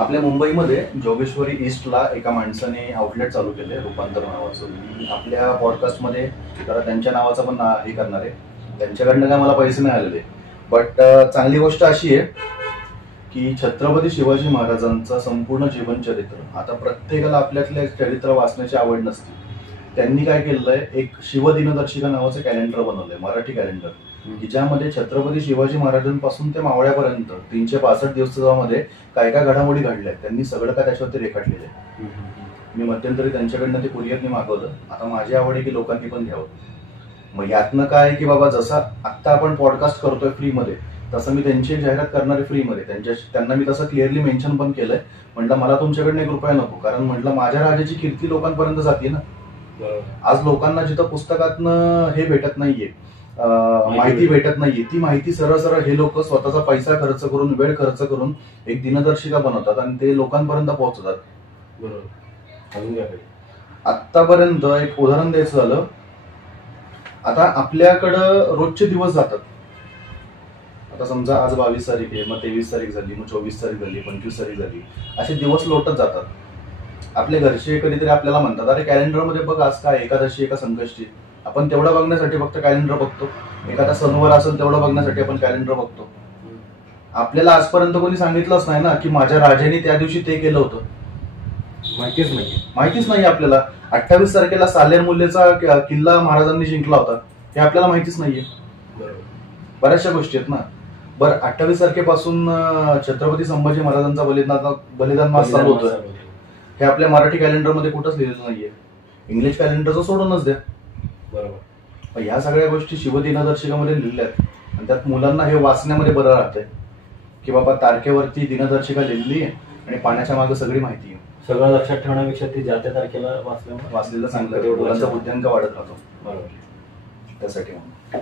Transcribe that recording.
आपल्या मुंबईमध्ये जोगेश्वरी ईस्टला एका माणसाने आउटलेट चालू केले रूपांतर नावाचं. मी आपल्या पॉडकास्टमध्ये जरा त्यांच्या नावाचं पण हे करणार आहे. त्यांच्याकडनं काय मला पैसे नाही आलेले, बट चांगली गोष्ट अशी आहे की छत्रपती शिवाजी महाराजांचं संपूर्ण जीवनचरित्र, आता प्रत्येकाला आपल्यातल्या चरित्र वाचण्याची आवड नसते. त्यांनी काय केलंय, एक शिवदिनदर्शिका नावाचं कॅलेंडर बनवलंय, मराठी कॅलेंडर, की ज्यामध्ये छत्रपती शिवाजी महाराजांपासून ते मावळ्यापर्यंत 365 दिवसामध्ये काय काय घडामोडी घडल्या त्यांनी सगळं काय त्याच्यावरती रेखाटलेलं आहे. मी मध्यंतरी त्यांच्याकडनं ते कुरिअरने मागवलं. आता माझी आवड आहे की लोकांनी पण घ्यावं. मग यातनं काय की बाबा, जसा आत्ता आपण पॉडकास्ट करतोय फ्रीमध्ये, तसं मी त्यांची एक जाहिरात करणार आहे फ्रीमध्ये. त्यांना मी तसं क्लिअरली मेन्शन पण केलंय. म्हटलं मला तुमच्याकडनं 1 रुपया नको, कारण म्हटलं माझ्या राजाची कीर्ती लोकांपर्यंत जाते ना. आज लोकांना जिथं पुस्तकातनं हे भेटत नाहीये, माहिती भेटत नाहीये, ती माहिती सरळ सरळ हे लोक स्वतःचा पैसा खर्च करून, वेळ खर्च करून एक दिनदर्शिका बनवतात आणि ते लोकांपर्यंत पोहोचतात. आतापर्यंत एक उदाहरण द्यायचं झालं, आता आपल्याकडं रोजचे दिवस जातात. आता समजा आज 22 तारीख आहे, मग 23 तारीख झाली, मग 24 तारीख झाली, 25 तारीख झाली, असे दिवस लोटत जातात. आपले घरचे कधीतरी आपल्याला म्हणतात, अरे कॅलेंडरमध्ये बघ आज काय एकादशी का संकष्टी. आपण तेवढं बघण्यासाठी फक्त कॅलेंडर बघतो. एखादा सणवार असेल तेवढं बघण्यासाठी आपण कॅलेंडर बघतो. आपल्याला आजपर्यंत कोणी सांगितलंच नाही ना की माझ्या राजाने त्या दिवशी ते केलं होतं. माहितीच नाही आपल्याला. 28 तारखेला सालेर मुल्लेचा किल्ला महाराजांनी जिंकला होता हे आपल्याला माहितीच नाहीये. बऱ्याचशा गोष्टी आहेत ना. बरं, 28 तारखेपासून छत्रपती संभाजी महाराजांचा बलिदान मास चालू होतोय, हे आपल्या मराठी कॅलेंडरमध्ये कुठंच लिहिलेलं नाहीये. इंग्लिश कॅलेंडरचं सोडूनच द्या. बरोबर. ह्या सगळ्या गोष्टी शिवदिनदर्शिकामध्ये लिहिल्यात आणि त्यात मुलांना हे वाचण्यामध्ये बरं राहतंय की बाबा तारखेवरती दिनदर्शिका लिहिली आहे आणि पाण्याच्या मागे सगळी माहिती आहे. सगळं लक्षात ठेवण्यापेक्षा ती ज्या त्या तारखेला वाचलेलं चांगलं, मुलांचा बुद्ध्यांक वाढत राहतो. बरोबर. त्यासाठी म्हणून